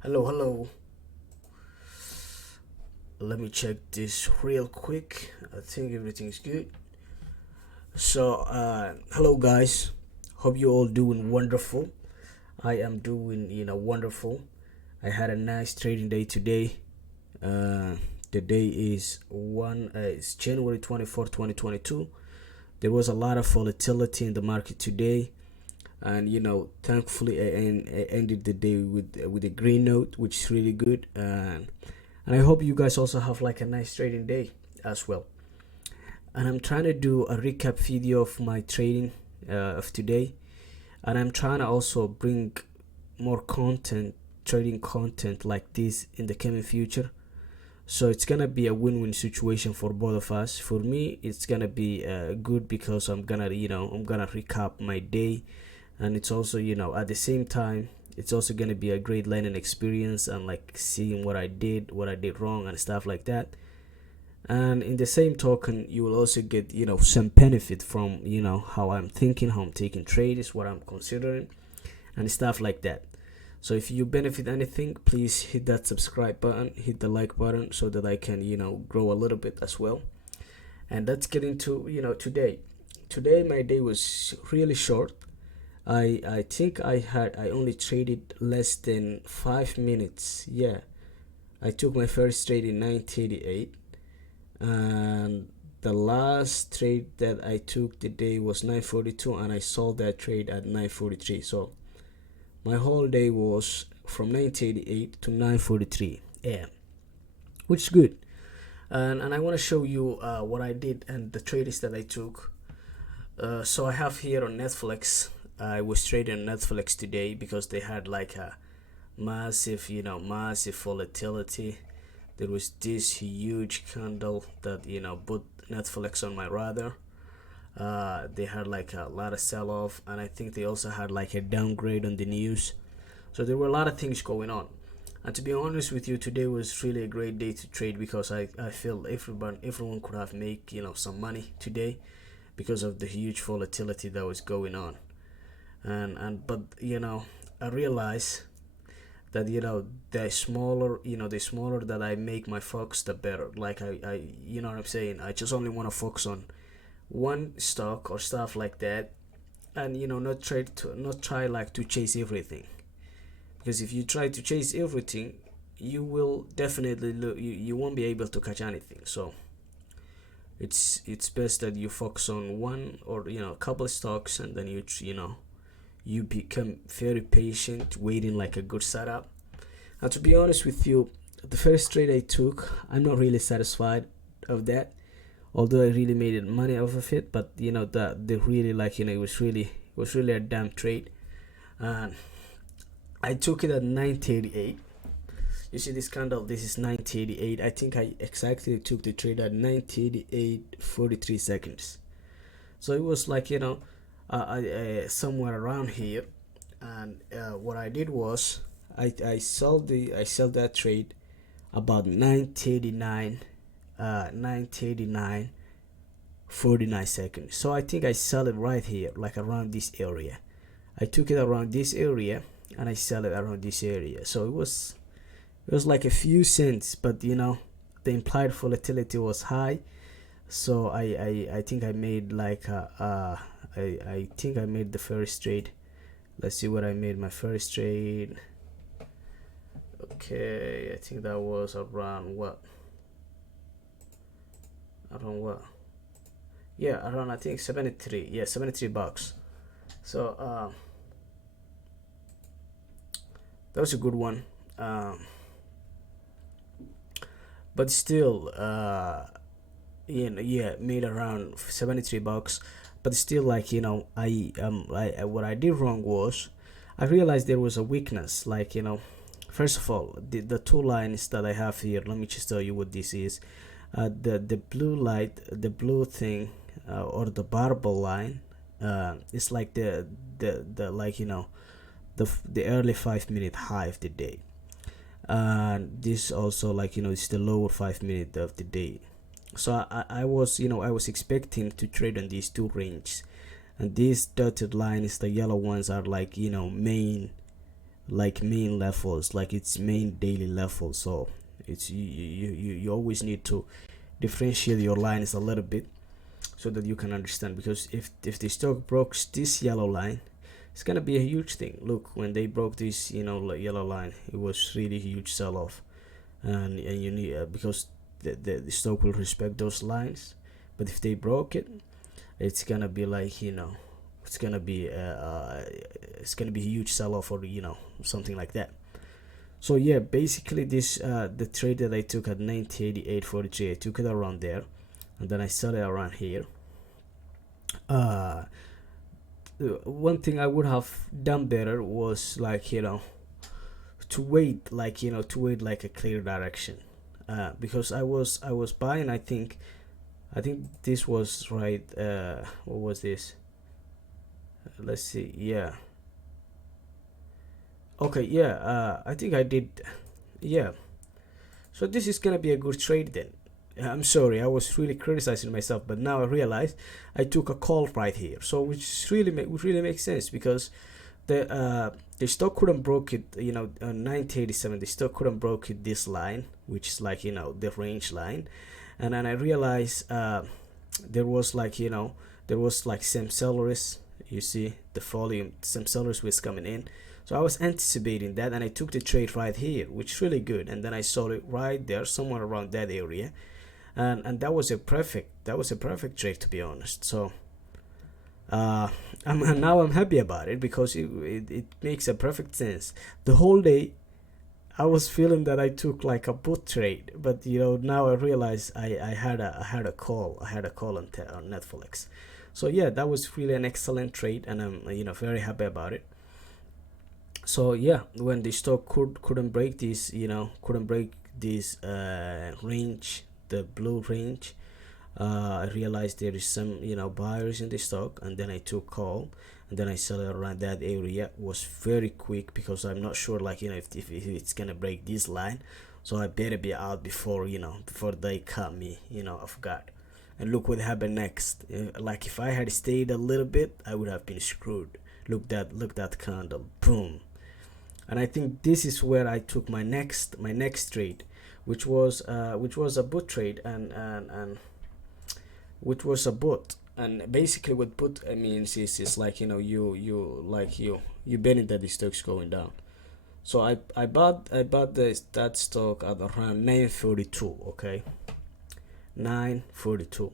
Hello. Let me check this real quick. I think everything's good. Hello guys. Hope you all doing wonderful. I am doing, wonderful. I had a nice trading day today. Uh, the day is it's January 24th, 2022. There was a lot of volatility in the market today, and thankfully I ended the day with a green note, which is really good. And I hope you guys also have like a nice trading day as well. And I'm trying to do a recap video of my trading of today, and I'm trying to also bring more content, trading content like this in the coming future. So it's gonna be a win-win situation for both of us. For me, it's gonna be good because I'm gonna recap my day, and it's also at the same time it's also gonna be a great learning experience and like seeing what I did wrong and stuff like that. And in the same token, you will also get some benefit from how I'm thinking, how I'm taking trades, what I'm considering, and stuff like that. So if you benefit anything, please hit that subscribe button, hit the like button, so that I can grow a little bit as well. And let's get into today. Today my day was really short. I think I only traded less than 5 minutes. Yeah, I took my first trade in 9:38, and the last trade that I took the day was 9:42, and I sold that trade at 9:43. So my whole day was from 9:88 to 9:43 a.m., which is good. And I want to show you what I did and the trades that I took. So I have here on Netflix. I was trading on Netflix today because they had like a massive volatility. There was this huge candle that put Netflix on my radar. They had like a lot of sell off, and I think they also had like a downgrade on the news. So there were a lot of things going on. And to be honest with you, today was really a great day to trade because I feel everyone could have made some money today because of the huge volatility that was going on. But I realize that the smaller that I make my focus, the better. Like I you know what I'm saying, I just only want to focus on one stock or stuff like that, and not try like to chase everything, because if you try to chase everything, you will definitely you won't be able to catch anything. So it's best that you focus on one or a couple of stocks, and then you become very patient, waiting like a good setup. And to be honest with you, the first trade I took, I'm not really satisfied of that. Although I really made money off of it, but the really it was really a damn trade. And I took it at 9:38. You see this candle? This is 9:88. I think I exactly took the trade at 9:38:43. So it was like somewhere around here. And what I did was I sold that trade about 9:39:49. So I think I sell it right here, like around this area. I took it around this area, and I sell it around this area. So it was like a few cents, but the implied volatility was high. So I think I made like I think I made the first trade. Let's see what I made my first trade. Okay, I think that was around what? Around what? Yeah, around I think 73. Yeah, $73. So that was a good one. But still, yeah, made around $73. But still, like what I did wrong was I realized there was a weakness. Like first of all, the two lines that I have here. Let me just tell you what this is. The blue light, the blue thing, or the barbell line. It's like the like the early 5 minute high of the day. And this also, like it's the lower 5 minute of the day. So I was expecting to trade on these two ranges, and these dotted lines, the yellow ones, are like main, like main levels, like its main daily level. So it's you always need to differentiate your lines a little bit so that you can understand, because if the stock broke this yellow line, it's gonna be a huge thing. Look, when they broke this, yellow line, it was really huge sell-off. And you need because the stock will respect those lines. But if they broke it, it's gonna be like, it's gonna be a huge sell-off, or something like that. So yeah, basically this the trade that I took at 90.88.43, I took it around there, and then I sell it around here. One thing I would have done better was, like, to wait, like, like a clear direction, because I was buying. I think this was right. What was this? Let's see. Yeah. Okay. Yeah. I think I did. Yeah. So this is gonna be a good trade then. I'm sorry, I was really criticizing myself, but now I realize I took a call right here. So which really makes sense, because the stock couldn't broke it, 90.87. The stock couldn't broke it this line, which is like, the range line. And then I realized there was like some sellers. You see the volume, some sellers was coming in. So I was anticipating that, and I took the trade right here, which is really good. And then I saw it right there, somewhere around that area, and that was a perfect trade, to be honest. So I'm happy about it, because it makes a perfect sense. The whole day I was feeling that I took like a put trade, but now I realize I had a call on NFLX. So yeah, that was really an excellent trade, and I'm very happy about it. So yeah, when the stock couldn't break this, range, the blue range, I realized there is some buyers in the stock, and then I took call, and then I sell it around that area. It was very quick, because I'm not sure, like, if it's gonna break this line, so I better be out before they cut me off guard. And look what happened next. Like, if I had stayed a little bit, I would have been screwed. Look that candle, boom. And I think this is where I took my next trade, which was a put trade, and which was a put. And basically what put means is like, you betting that the stock's going down. So I bought that stock at around 942. Okay, 942.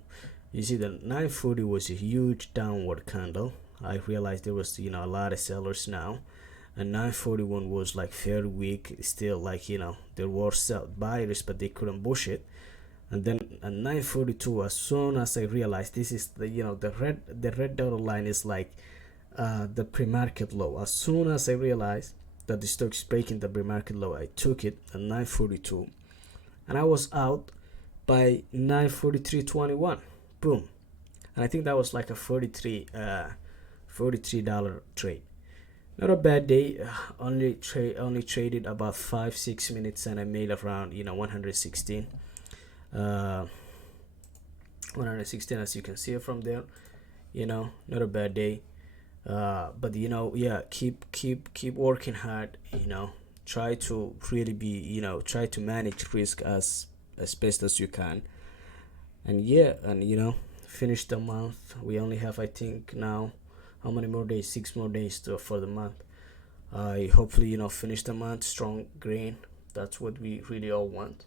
You see, the 940 was a huge downward candle. I realized there was a lot of sellers now, and 941 was like very weak still. Like, there were buyers, but they couldn't push it. And then at 942, as soon as I realized this is the red dotted line is like the pre-market low. As soon as I realized that the stock is breaking the pre-market low, I took it at 942, and I was out by 943.21. Boom. And I think that was like a $43 trade. Not a bad day. Only traded about 5-6 minutes, and I made around 116. 116, as you can see from there. Not a bad day. But yeah, keep working hard. Try to really be, try to manage risk as best as you can. And yeah, and finish the month. We only have, I think, now, how many more days? 6 more days for the month. I hopefully finish the month strong, green. That's what we really all want.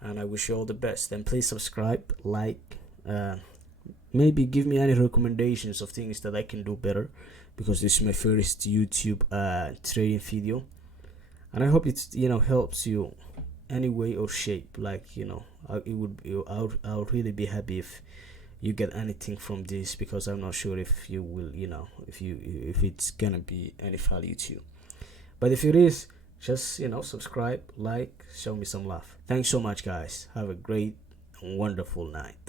And I wish you all the best. And please subscribe, like, maybe give me any recommendations of things that I can do better, because this is my first YouTube trading video, and I hope it helps you any way or shape. Like, I'll really be happy if you get anything from this, because I'm not sure if you will, if it's gonna be any value to you. But if it is, just subscribe, like, show me some love. Thanks so much, guys. Have a great and wonderful night.